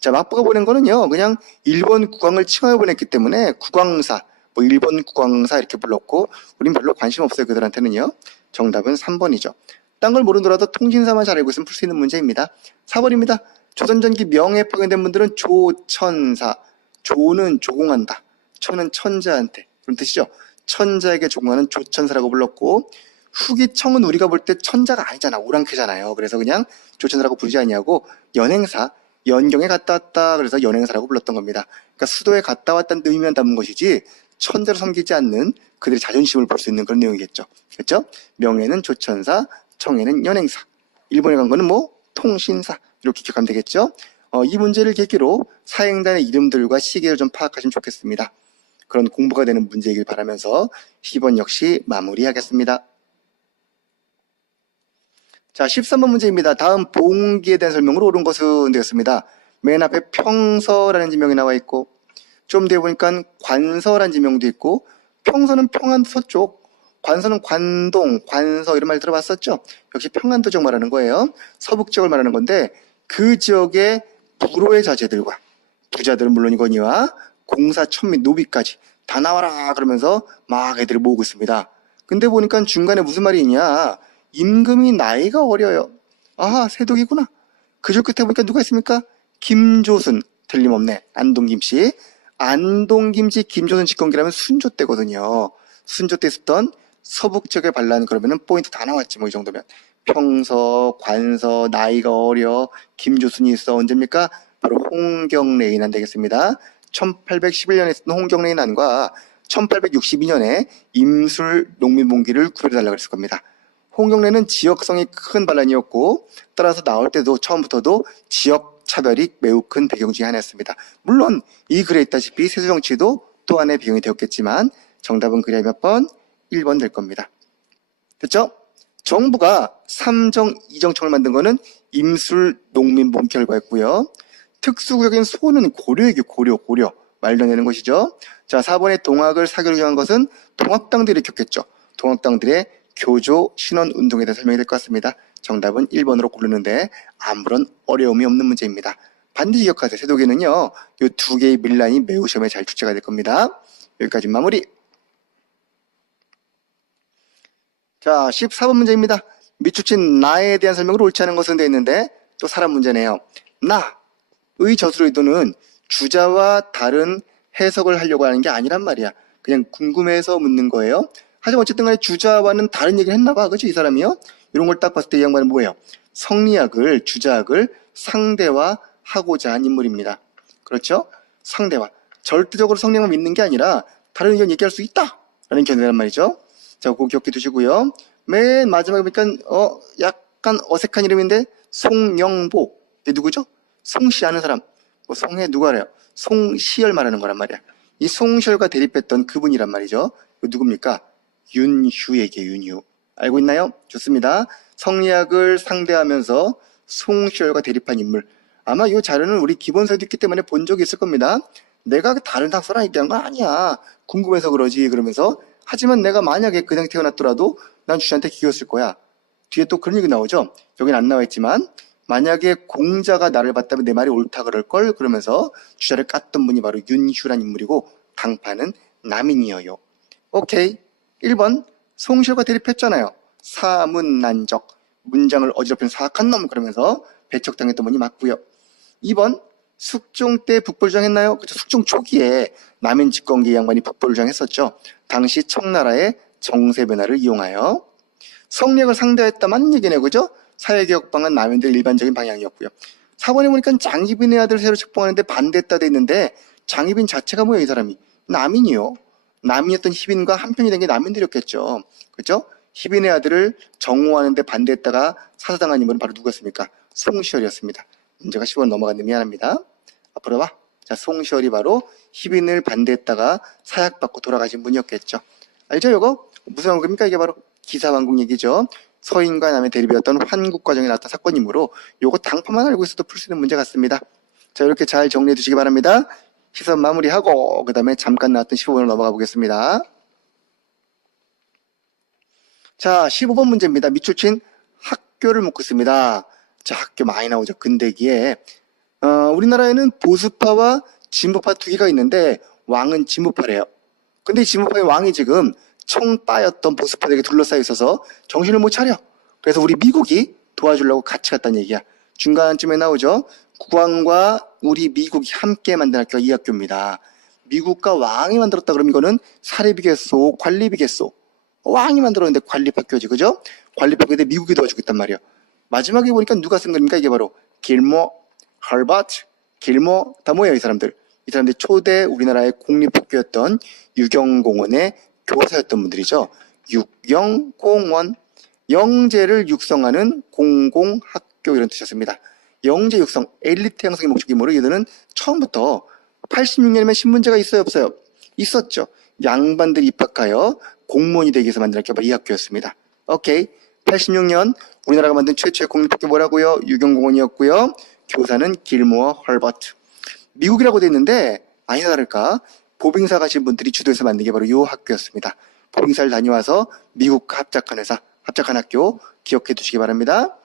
자, 막부가 보낸 거는요, 그냥 일본 국왕을 칭하여 보냈기 때문에 국왕사, 뭐 일본 국왕사 이렇게 불렀고 우린 별로 관심 없어요. 그들한테는요. 정답은 3번이죠. 딴 걸 모르더라도 통신사만 잘 알고 있으면 풀 수 있는 문제입니다. 4번입니다. 조선전기 명예에 포함된 분들은 조천사. 조는 조공한다. 천은 천자한테. 그런 뜻이죠. 천자에게 조공하는 조천사라고 불렀고 후기청은 우리가 볼 때 천자가 아니잖아. 오랑캐잖아요. 그래서 그냥 조천사라고 부르지 아니하고 연행사, 연경에 갔다 왔다. 그래서 연행사라고 불렀던 겁니다. 그러니까 수도에 갔다 왔다는 의미만 담은 것이지 천자로 섬기지 않는 그들의 자존심을 볼 수 있는 그런 내용이겠죠. 그렇죠? 명예는 조천사, 청에는 연행사. 일본에 간 거는 뭐 통신사. 이렇게 기억하면 되겠죠. 이 문제를 계기로 사행단의 이름들과 시계를 좀 파악하시면 좋겠습니다. 그런 공부가 되는 문제이길 바라면서 10번 역시 마무리하겠습니다. 자, 13번 문제입니다. 다음 봉기에 대한 설명으로 옳은 것은 되겠습니다. 맨 앞에 평서라는 지명이 나와 있고 좀 뒤에 보니까 관서라는 지명도 있고 평서는 평안도 서쪽, 관서는 관동, 관서 이런 말 들어봤었죠? 역시 평안도 지역 말하는 거예요. 서북 지역을 말하는 건데 그 지역의 불호의 자제들과 부자들은 물론이거니와 공사, 천민, 노비까지 다 나와라 그러면서 막 애들을 모으고 있습니다. 근데 보니까 중간에 무슨 말이 있냐? 임금이 나이가 어려요. 아하, 세독이구나. 그 줄 끝에 보니까 누가 있습니까? 김조순. 틀림없네. 안동김씨. 안동김씨 김조순 집권기라면 순조 때거든요. 순조 때 있었던 서북 지역의 반란 그러면은 포인트 다 나왔지 뭐 이 정도면. 평서, 관서, 나이가 어려, 김조순이 있어. 언제입니까? 바로 홍경래인안 되겠습니다. 1811년에 있었던 홍경래인안과 1862년에 임술 농민봉기를 구별해달라고 했을 겁니다. 홍경래는 지역성이 큰 반란이었고 따라서 나올 때도 처음부터도 지역 차별이 매우 큰 배경 중에 하나였습니다. 물론 이 글에 있다시피 세수정치도 또 하나의 배경이 되었겠지만 정답은 그래야 몇 번? 1번 될 겁니다. 됐죠? 정부가 3정 2정청을 만든 거는 임술 농민봉기 결과였고요. 특수구역인 소는 고려이고 고려 말도 안 되는 것이죠. 자, 4번에 동학을 사교로 정한 것은 동학당들이 일으켰겠죠. 동학당들의 교조 신원 운동에 대해 설명이 될 것 같습니다. 정답은 1번으로 고르는데 아무런 어려움이 없는 문제입니다. 반드시 기억하세요. 세독에는요, 이 두 개의 밀란이 매우 시험에 잘 출제가 될 겁니다. 여기까지 마무리. 자, 14번 문제입니다. 밑줄친 나에 대한 설명으로 옳지 않은 것은 되어 있는데 또 사람 문제네요. 나의 저수로 의도는 주자와 다른 해석을 하려고 하는 게 아니란 말이야. 그냥 궁금해서 묻는 거예요. 하지만 어쨌든 간에 주자와는 다른 얘기를 했나 봐. 그치? 이 사람이요? 이런 걸 딱 봤을 때 이 양반은 뭐예요? 성리학을, 주자학을 상대화하고자 한 인물입니다. 그렇죠? 상대화. 절대적으로 성리학만 믿는 게 아니라 다른 의견 얘기할 수 있다! 라는 견해란 말이죠. 자, 그거 기억해 두시고요. 맨 마지막에 보니까, 약간 어색한 이름인데, 송영보. 이게 누구죠? 송씨 아는 사람. 뭐 송해 누가 알아요? 송시열 말하는 거란 말이야. 이 송시열과 대립했던 그분이란 말이죠. 누굽니까? 윤휴 얘기예요, 윤휴. 알고 있나요? 좋습니다. 성리학을 상대하면서 송시열과 대립한 인물. 아마 이 자료는 우리 기본서에도 있기 때문에 본 적이 있을 겁니다. 내가 다른 학설랑 얘기한 거 아니야. 궁금해서 그러지. 그러면서 하지만 내가 만약에 그냥 태어났더라도 난 주한테 기겼을 거야. 뒤에 또 그런 얘기 나오죠. 여긴 안 나와 있지만 만약에 공자가 나를 봤다면 내 말이 옳다 그럴걸 그러면서 주자를 깠던 분이 바로 윤휴란 인물이고 당파는 남인이어요. 오케이. 1번 송시열과 대립했잖아요. 사문난적 문장을 어지럽힌 사악한 놈 그러면서 배척당했던 분이 맞고요. 2번 숙종 때 북벌주장했나요? 그렇죠. 숙종 초기에 남인 집권기 양반이 북벌주장했었죠. 당시 청나라의 정세 변화를 이용하여 성리학을 상대했다만 얘기네요. 그죠? 사회개혁방은 남인들 일반적인 방향이었고요. 4번에 보니까 장희빈의 아들 새로 책봉하는데 반대했다 돼 있는데 장희빈 자체가 뭐예요? 이 사람이? 남인이요. 남인이었던 희빈과 한편이 된 게 남인들이었겠죠. 그렇죠? 희빈의 아들을 정오하는데 반대했다가 사사당한 인물은 바로 누구였습니까? 송시열이었습니다. 문제가 10번 넘어갔는데 미안합니다. 앞으로 봐. 자, 송시열이 바로 희빈을 반대했다가 사약받고 돌아가신 분이었겠죠. 알죠, 이거? 무슨 왕국입니까? 이게 바로 기사왕국 얘기죠. 서인과 남의 대립이었던 환국 과정에 나왔던 사건이므로 요거 당파만 알고 있어도 풀 수 있는 문제 같습니다. 자, 이렇게 잘 정리해 두시기 바랍니다. 시선 마무리하고 그 다음에 잠깐 나왔던 15번으로 넘어가 보겠습니다. 자, 15번 문제입니다. 밑줄친 학교를 묻고 있습니다. 자, 학교 많이 나오죠. 근대기에. 우리나라에는 보수파와 진보파 두 개가 있는데 왕은 진보파래요. 근데 이 진보파의 왕이 지금 청빠였던 보수파들에게 둘러싸여 있어서 정신을 못 차려. 그래서 우리 미국이 도와주려고 같이 갔다는 얘기야. 중간쯤에 나오죠. 국왕과 우리 미국이 함께 만든 학교가 이 학교입니다. 미국과 왕이 만들었다 그러면 이거는 사립이겠소, 관립이겠소? 왕이 만들었는데 관립학교지, 그죠? 관립학교인데 미국이 도와주고 있단 말이야. 마지막에 보니까 누가 쓴 겁니까? 이게 바로 길모, 할버트, 길모, 다 뭐예요, 이 사람들? 이 사람들이 초대 우리나라의 공립학교였던 유경공원의 교사였던 분들이죠. 육영공원, 영재를 육성하는 공공학교 이런 뜻이었습니다. 영재 육성, 엘리트 양성의 목적이 뭐로 이들은 처음부터 86년이면 신문제가 있어요, 없어요? 있었죠. 양반들이 입학하여 공무원이 되기 위해서 만든 학교가 이 학교였습니다. 오케이. 86년 우리나라가 만든 최초의 공립학교 뭐라고요? 유경공원이었고요. 교사는 길모어 헐버트. 미국이라고 돼 있는데 아니나 다를까 보빙사 가신 분들이 주도해서 만든 게 바로 이 학교였습니다. 보빙사를 다녀와서 미국과 합작한 회사, 합작한 학교 기억해 두시기 바랍니다.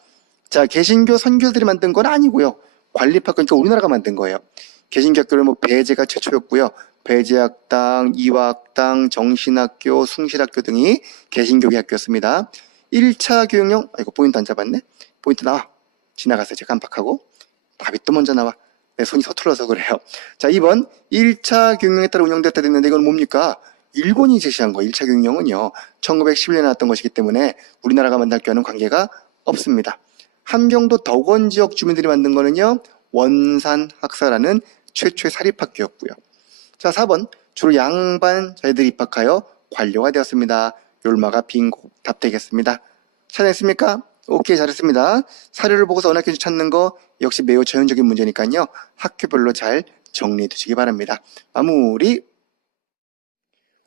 자, 개신교 선교들이 만든 건 아니고요. 관립학교니까 우리나라가 만든 거예요. 개신교 학교는 뭐 배제가 최초였고요. 배제학당, 이화학당, 정신학교, 숭실학교 등이 개신교계 학교였습니다. 1차 교육령, 이거 포인트 안 잡았네? 포인트 나와. 지나갔어요. 제가 깜빡하고. 답이 또 먼저 나와. 내 손이 서툴러서 그래요. 자, 2번 1차 교육령에 따라 운영됐다 됐는데 이건 뭡니까? 일본이 제시한 거 1차 교육령은요. 1911년에 나왔던 것이기 때문에 우리나라가 만든 학교와는 관계가 없습니다. 함경도 덕원 지역 주민들이 만든 거는요. 원산학사라는 최초의 사립학교였고요. 자, 4번 주로 양반 자녀들이 입학하여 관료가 되었습니다. 욜마가 빙고 답 되겠습니다. 찾아냈습니까? 오케이, 잘했습니다. 사료를 보고서 어느 학교인지 찾는 거 역시 매우 전형적인 문제니까요. 학교별로 잘 정리해 두시기 바랍니다. 마무리.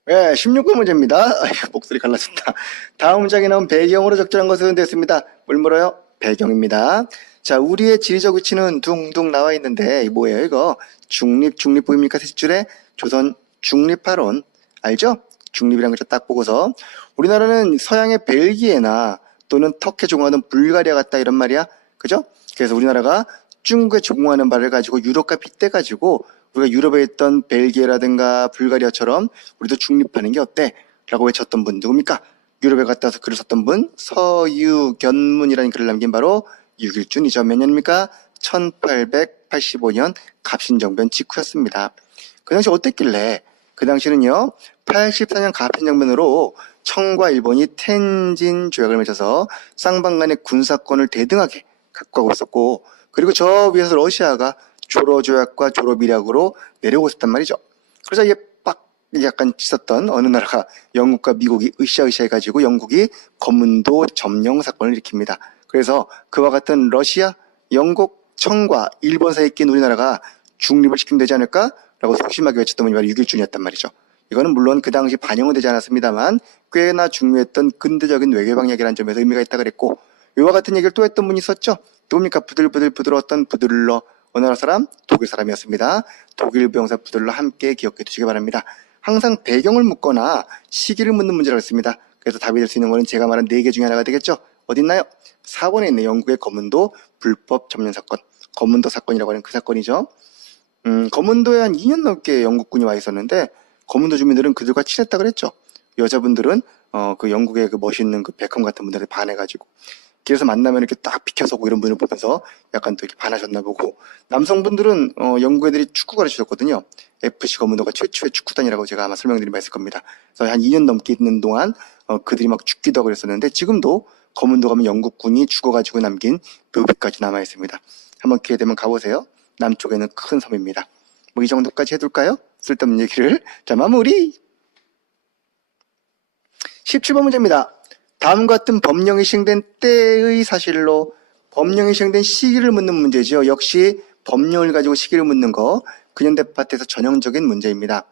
네, 16번 문제입니다. 목소리 갈라졌다. 다음 문장에 나온 배경으로 적절한 것은 됐습니다. 뭘 물어요? 배경입니다. 자, 우리의 지리적 위치는 둥둥 나와 있는데 뭐예요 이거? 중립 보입니까? 셋 줄에 조선 중립화론 알죠? 중립이라는 걸 딱 보고서 우리나라는 서양의 벨기에나 또는 터키에 조공하는 불가리아 같다 이런 말이야. 그죠? 그래서 우리나라가 중국에 조공하는 바를 가지고 유럽과 빗대가지고 우리가 유럽에 있던 벨기에라든가 불가리아처럼 우리도 중립하는 게 어때? 라고 외쳤던 분 누굽니까? 유럽에 갔다 와서 글을 썼던 분 서유견문이라는 글을 남긴 바로 유길준이죠. 몇 년입니까? 1885년 갑신정변 직후였습니다. 그 당시 어땠길래? 그 당시는요 84년 갑신정변으로 청과 일본이 텐진 조약을 맺어서 쌍방간의 군사권을 대등하게 갖고 가고 있었고 그리고 저 위에서 러시아가 조로 조약과 조로 밀약으로 내려오고 있었단 말이죠. 그래서 이게 빡 약간 찢었던 어느 나라가 영국과 미국이 으쌰으쌰 해가지고 영국이 거문도 점령 사건을 일으킵니다. 그래서 그와 같은 러시아, 영국, 청과 일본 사이에 낀 우리나라가 중립을 시키면 되지 않을까? 라고 소심하게 외쳤던 분이 바로 유길준이었단 말이죠. 이거는 물론 그 당시 반영은 되지 않았습니다만 꽤나 중요했던 근대적인 외교 방역이라는 점에서 의미가 있다 그랬고 이와 같은 얘기를 또 했던 분이 있었죠. 누굽니까? 부들부들었던 부들러 어느 나라 사람? 독일 사람이었습니다. 독일 병사 부들러 함께 기억해 두시기 바랍니다. 항상 배경을 묻거나 시기를 묻는 문제라고 했습니다. 그래서 답이 될 수 있는 거는 제가 말한 4개 중에 하나가 되겠죠. 어디 있나요? 4번에 있는 영국의 거문도 불법 점령 사건. 거문도 사건이라고 하는 그 사건이죠. 거문도에 한 2년 넘게 영국군이 와 있었는데 거문도 주민들은 그들과 친했다 그랬죠. 여자분들은 그 영국의 그 멋있는 그 베컴 같은 분들한테 반해가지고 길에서 만나면 이렇게 딱 비켜서고 이런 분을 보면서 약간 또 이렇게 반하셨나 보고 남성분들은 영국 애들이 축구 가르치셨거든요. FC 거문도가 최초의 축구단이라고 제가 아마 설명드린 바 있을 겁니다. 그래서 한 2년 넘게 있는 동안 그들이 막 죽기도 하고 그랬었는데 지금도 거문도 가면 영국군이 죽어가지고 남긴 묘비까지 남아 있습니다. 한번 기회 되면 가보세요. 남쪽에는 큰 섬입니다. 뭐 이 정도까지 해둘까요? 쓸데없는 얘기를. 자, 마무리. 17번 문제입니다. 다음과 같은 법령이 시행된 때의 사실로 법령이 시행된 시기를 묻는 문제죠. 역시 법령을 가지고 시기를 묻는 거 근현대 파트에서 전형적인 문제입니다.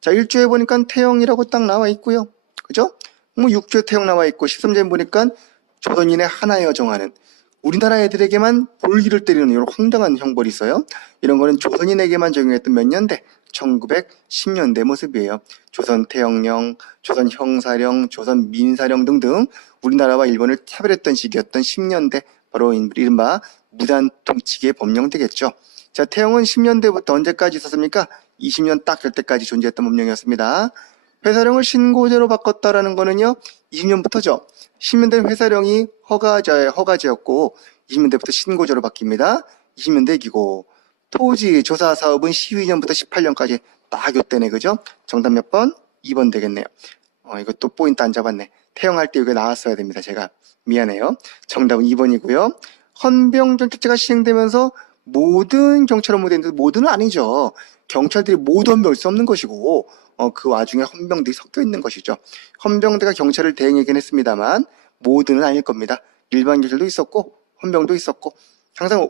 자, 1조에 보니까 태영이라고 딱 나와 있고요. 그죠? 뭐 6조에 태영 나와 있고 13조에 보니까 조선인의 하나여 정하는 우리나라 애들에게만 볼기를 때리는 이런 황당한 형벌이 있어요. 이런 거는 조선인에게만 적용했던 몇 년대? 1910년대 모습이에요. 조선 태영령, 조선 형사령, 조선 민사령 등등 우리나라와 일본을 차별했던 시기였던 10년대 바로 이른바 무단 통치기의 법령 되겠죠. 자, 태영은 10년대부터 언제까지 있었습니까? 20년 딱 될 때까지 존재했던 법령이었습니다. 회사령을 신고제로 바꿨다라는 거는요. 20년부터죠. 10년대 회사령이 허가제였고 20년대부터 신고제로 바뀝니다. 20년대 기고 토지 조사 사업은 12년부터 18년까지 딱 요때네 그죠? 정답 몇 번? 2번 되겠네요. 이것도 포인트 안 잡았네. 태영할 때 이게 나왔어야 됩니다. 제가 미안해요. 정답은 2번이고요. 헌병경찰제가 시행되면서 모든 경찰 업무에 되는데 모두는 아니죠. 경찰들이 모두 헌병을 수 없는 것이고 그 와중에 헌병들이 섞여 있는 것이죠. 헌병대가 경찰을 대행하긴 했습니다만 모두는 아닐 겁니다. 일반 경찰도 있었고 헌병도 있었고 항상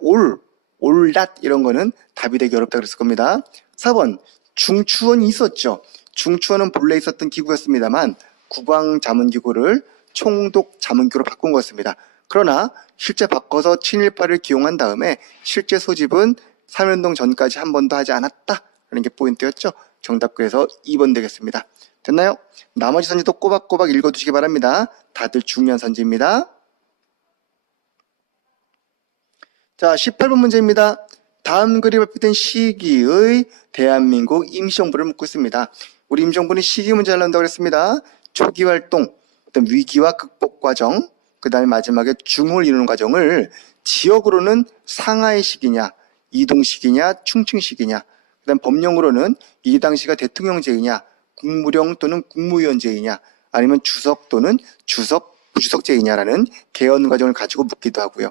올닷 이런 거는 답이 되기 어렵다 그랬을 겁니다. 4번 중추원이 있었죠. 중추원은 본래 있었던 기구였습니다만 국왕자문기구를 총독자문기구로 바꾼 것입니다. 그러나 실제 바꿔서 친일파를 기용한 다음에 실제 소집은 3.1운동 전까지 한 번도 하지 않았다 라는 게 포인트였죠. 정답 그래서 2번 되겠습니다. 됐나요? 나머지 선지도 꼬박꼬박 읽어두시기 바랍니다. 다들 중요한 선지입니다. 자, 18번 문제입니다. 다음 글이 발표된 시기의 대한민국 임시정부를 묻고 있습니다. 우리 임시정부는 시기 문제를 한다고 했습니다. 초기 활동, 어떤 위기와 극복 과정, 그 다음에 마지막에 중흥을 이루는 과정을 지역으로는 상하이 시기냐, 이동 시기냐, 충칭 시기냐, 그 다음 법령으로는 이 당시가 대통령제이냐, 국무령 또는 국무위원제이냐, 아니면 주석 또는 주석, 부주석제이냐라는 개헌 과정을 가지고 묻기도 하고요.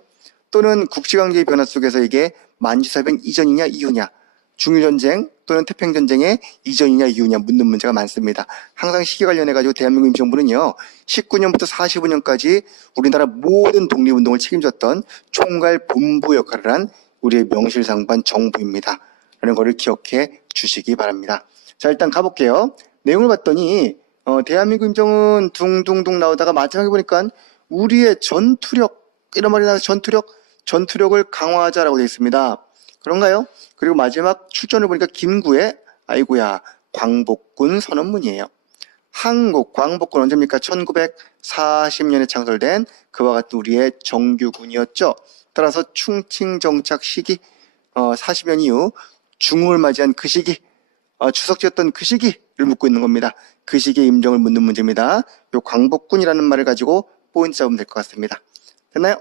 또는 국제관계의 변화 속에서 이게 만주사변 이전이냐 이후냐, 중일전쟁 또는 태평전쟁의 이전이냐 이후냐 묻는 문제가 많습니다. 항상 시기 관련해가지고 대한민국 임시정부는요, 19년부터 45년까지 우리나라 모든 독립운동을 책임졌던 총괄 본부 역할을 한 우리의 명실상부한 정부입니다. 라는 거를 기억해 주시기 바랍니다. 자, 일단 가볼게요. 내용을 봤더니 대한민국 임정은 둥둥둥 나오다가 마지막에 보니까 우리의 전투력, 이런 말이 나와서 전투력을 강화하자라고 되어 있습니다. 그런가요? 그리고 마지막 출전을 보니까 김구의 아이고야 광복군 선언문이에요. 한국 광복군 언제입니까? 1940년에 창설된 그와 같은 우리의 정규군이었죠. 따라서 충칭 정착 시기 40년 이후 중흥을 맞이한 그 시기, 주석지였던 그 시기를 묻고 있는 겁니다. 그 시기의 임정을 묻는 문제입니다. 요 광복군이라는 말을 가지고 포인트 잡으면 될 것 같습니다. 됐나요?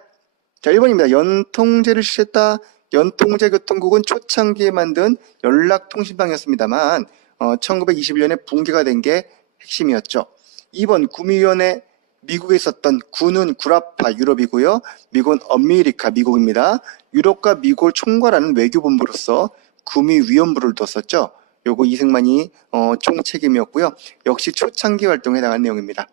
자, 1번입니다. 연통제를 실시했다. 연통제교통국은 초창기에 만든 연락통신망이었습니다만 1921년에 붕괴가 된 게 핵심이었죠. 2번 구미위원회, 미국에 있었던 구는 구라파 유럽이고요. 미국은 아메리카 미국입니다. 유럽과 미국을 총괄하는 외교본부로서 구미위원부를 뒀었죠. 요거 이승만이 총책임이었고요. 역시 초창기 활동에 해당하는 내용입니다.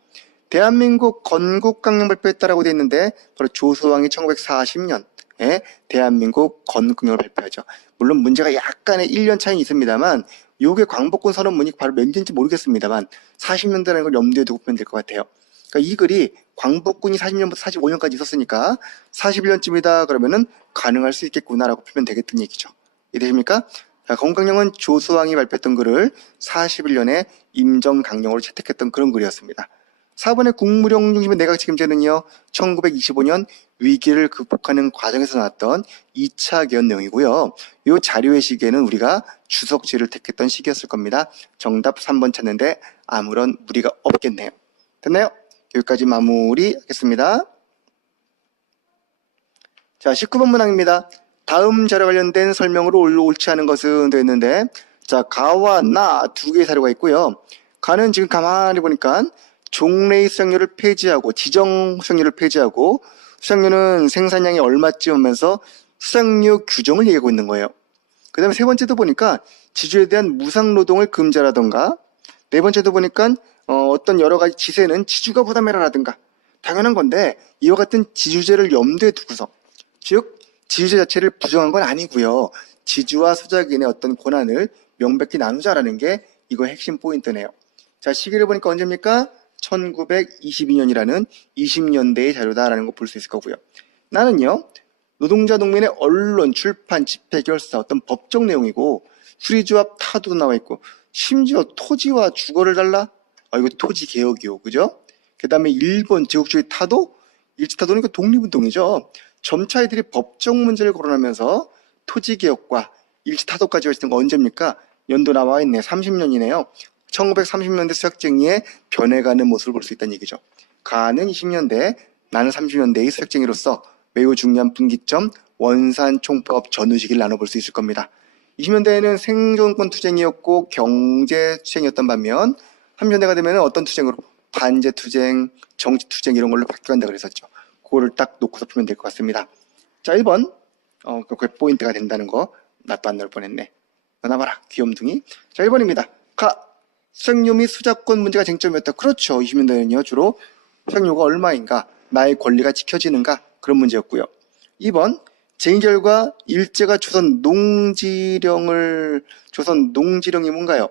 대한민국 건국강령 발표했다라고 되어 있는데 바로 조소왕이 1940년에 대한민국 건국령을 발표하죠. 물론 문제가 약간의 1년 차이는 있습니다만 요게 광복군 선언문이 바로 몇 년인지 모르겠습니다만 40년대라는 걸 염두에 두고 보면 될 것 같아요. 그러니까 이 글이 광복군이 40년부터 45년까지 있었으니까 41년쯤이다 그러면은 가능할 수 있겠구나라고 풀면 되겠다는 얘기죠. 이해되십니까? 건국강령은 조소왕이 발표했던 글을 41년에 임정강령으로 채택했던 그런 글이었습니다. 4번의 국무령 중심의 내각 책임제는요, 1925년 위기를 극복하는 과정에서 나왔던 2차 개헌 내용이고요. 이 자료의 시기에는 우리가 주석제를 택했던 시기였을 겁니다. 정답 3번 찾는데 아무런 무리가 없겠네요. 됐나요? 여기까지 마무리하겠습니다. 자, 19번 문항입니다. 다음 자료 관련된 설명으로 옳지 않은 것은 되었는데, 자, 가와 나 두 개의 사료가 있고요. 가는 지금 가만히 보니까 종래의 수확률을 폐지하고 지정 수확률을 폐지하고 수확률은 생산량이 얼마쯤 하면서 수확률 규정을 얘기하고 있는 거예요. 그 다음에 세 번째도 보니까 지주에 대한 무상노동을 금지라던가, 네 번째도 보니까 어떤 여러 가지 지세는 지주가 부담해라라든가 당연한 건데 이와 같은 지주제를 염두에 두고서, 즉 지주제 자체를 부정한 건 아니고요. 지주와 소작인의 어떤 권한을 명백히 나누자라는 게 이거 핵심 포인트네요. 자, 시기를 보니까 언제입니까? 1922년이라는 20년대의 자료다라는 거 볼 수 있을 거고요. 나는요, 노동자 농민의 언론, 출판, 집회, 결사, 어떤 법적 내용이고 수리조합 타도도 나와 있고 심지어 토지와 주거를 달라? 이거 토지 개혁이요, 그죠? 그 다음에 일본 제국주의 타도, 일제타도는 그 독립운동이죠. 점차 이들이 법적 문제를 거론하면서 토지 개혁과 일제타도까지 했던 거 언제입니까? 연도 나와 있네. 30년이네요. 1930년대 수학쟁이의 변해가는 모습을 볼 수 있다는 얘기죠. 가는 20년대, 나는 30년대의 수학쟁이로서 매우 중요한 분기점, 원산 총법 전후 시기를 나눠볼 수 있을 겁니다. 20년대에는 생존권 투쟁이었고 경제 투쟁이었던 반면 30년대가 되면 어떤 투쟁으로? 반제투쟁, 정치투쟁 이런 걸로 바뀌어간다 그랬었죠. 그거를 딱 놓고서 풀면 될 것 같습니다. 자, 1번. 그게 포인트가 된다는 거. 나 또 안 넣을 뻔했네. 나와라, 귀염둥이. 자, 1번입니다. 수장료 및 수자권 문제가 쟁점이었다. 그렇죠. 20년대는요, 주로 수장료가 얼마인가, 나의 권리가 지켜지는가, 그런 문제였고요. 2번, 쟁의 결과 일제가 조선 농지령이 뭔가요?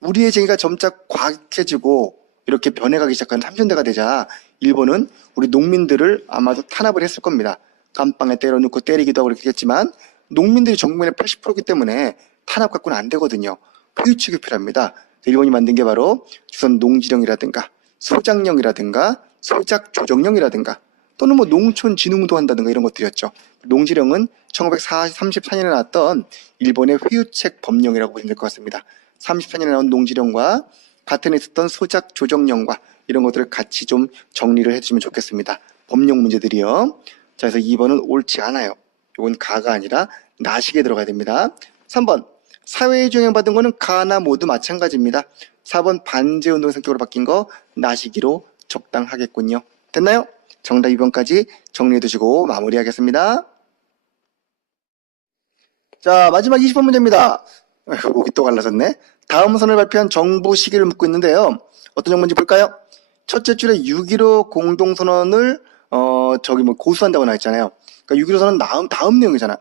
우리의 쟁의가 점차 과격해지고 이렇게 변해가기 시작한 30년대가 되자 일본은 우리 농민들을 아마도 탄압을 했을 겁니다. 감방에 때려넣고 때리기도 하고 그렇겠지만 농민들이 전국민의 80%이기 때문에 탄압 갖고는 안 되거든요. 후유축이 필요합니다. 일본이 만든 게 바로 조선 농지령이라든가 소작령이라든가 소작조정령이라든가 또는 뭐 농촌진흥도 한다든가 이런 것들이었죠. 농지령은 1934년에 나왔던 일본의 회유책 법령이라고 보시면 될 것 같습니다. 34년에 나온 농지령과 같은 해 있었던 소작조정령과 이런 것들을 같이 좀 정리를 해주시면 좋겠습니다. 법령 문제들이요. 자, 그래서 2번은 옳지 않아요. 이건 가가 아니라 나식에 들어가야 됩니다. 3번, 사회에 적용받은 거는 가나 모두 마찬가지입니다. 4번, 반제운동 성격으로 바뀐 거 나시기로 적당하겠군요. 됐나요? 정답 2번까지 정리해 두시고 마무리하겠습니다. 자, 마지막 20번 문제입니다. 목이 또 갈라졌네. 다음 선을 발표한 정부 시기를 묻고 있는데요. 어떤 정부인지 볼까요? 첫째 줄에 6.15 공동선언을 고수한다고 나와 있잖아요. 그러니까 6.15 선언 다음 내용이잖아.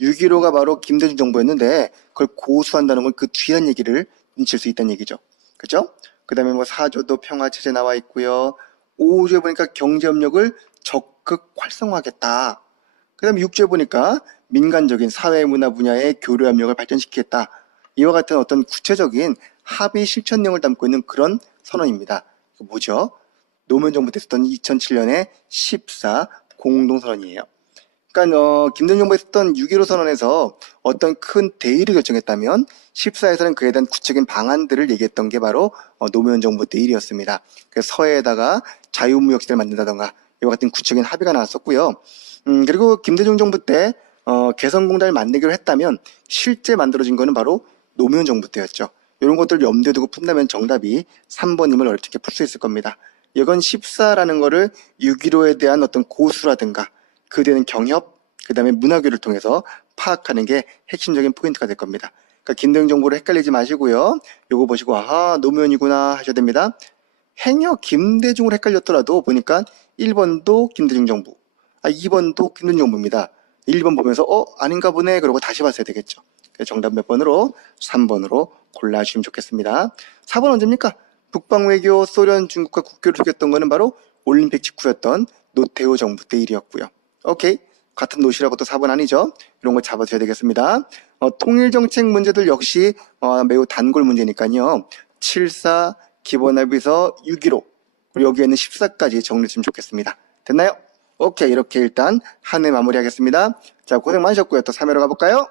6.15가 바로 김대중 정부였는데 그걸 고수한다는 건 그 뒤한 얘기를 눈칠 수 있다는 얘기죠. 그죠? 그 다음에 뭐 4조도 평화체제 나와 있고요. 5조에 보니까 경제협력을 적극 활성화하겠다. 그 다음에 6조에 보니까 민간적인 사회 문화 분야의 교류 협력을 발전시키겠다. 이와 같은 어떤 구체적인 합의 실천령을 담고 있는 그런 선언입니다. 뭐죠? 노무현 정부 때 썼던 2007년의 14 공동선언이에요. 그러니까 김대중 정부에 썼던 6.15 선언에서 어떤 큰 대의를 결정했다면 14에서는 그에 대한 구체적인 방안들을 얘기했던 게 바로 노무현 정부 때 일이었습니다. 그래서 서해에다가 자유무역시대를 만든다던가 이와 같은 구체적인 합의가 나왔었고요. 그리고 김대중 정부 때 개성공단을 만들기로 했다면 실제 만들어진 거는 바로 노무현 정부 때였죠. 이런 것들을 염두에 두고 푼다면 정답이 3번임을 어렵게 풀 수 있을 겁니다. 이건 14라는 거를 6.15에 대한 어떤 고수라든가 그에 대한 경협, 그 다음에 문화교를 통해서 파악하는 게 핵심적인 포인트가 될 겁니다. 그러니까 김대중 정부를 헷갈리지 마시고요. 요거 보시고 아하 노무현이구나 하셔야 됩니다. 행여 김대중을 헷갈렸더라도 보니까 1번도 김대중 정부, 2번도 김대중 정부입니다. 1번 보면서 아닌가 보네 그러고 다시 봤어야 되겠죠. 정답 몇 번으로? 3번으로 골라주시면 좋겠습니다. 4번 언제입니까? 북방외교 소련 중국과 국교를 속였던 거는 바로 올림픽 직후였던 노태우 정부 때 일이었고요. 오케이. 같은 노시라고 또 4번 아니죠? 이런 거 잡아줘야 되겠습니다. 통일정책 문제들 역시 매우 단골 문제니까요. 7.4, 기본합의서 6.15, 그리고 여기에는 14까지 정리했으면 좋겠습니다. 됐나요? 오케이. 이렇게 일단 한 해 마무리하겠습니다. 자, 고생 많으셨고요. 또 3회로 가볼까요?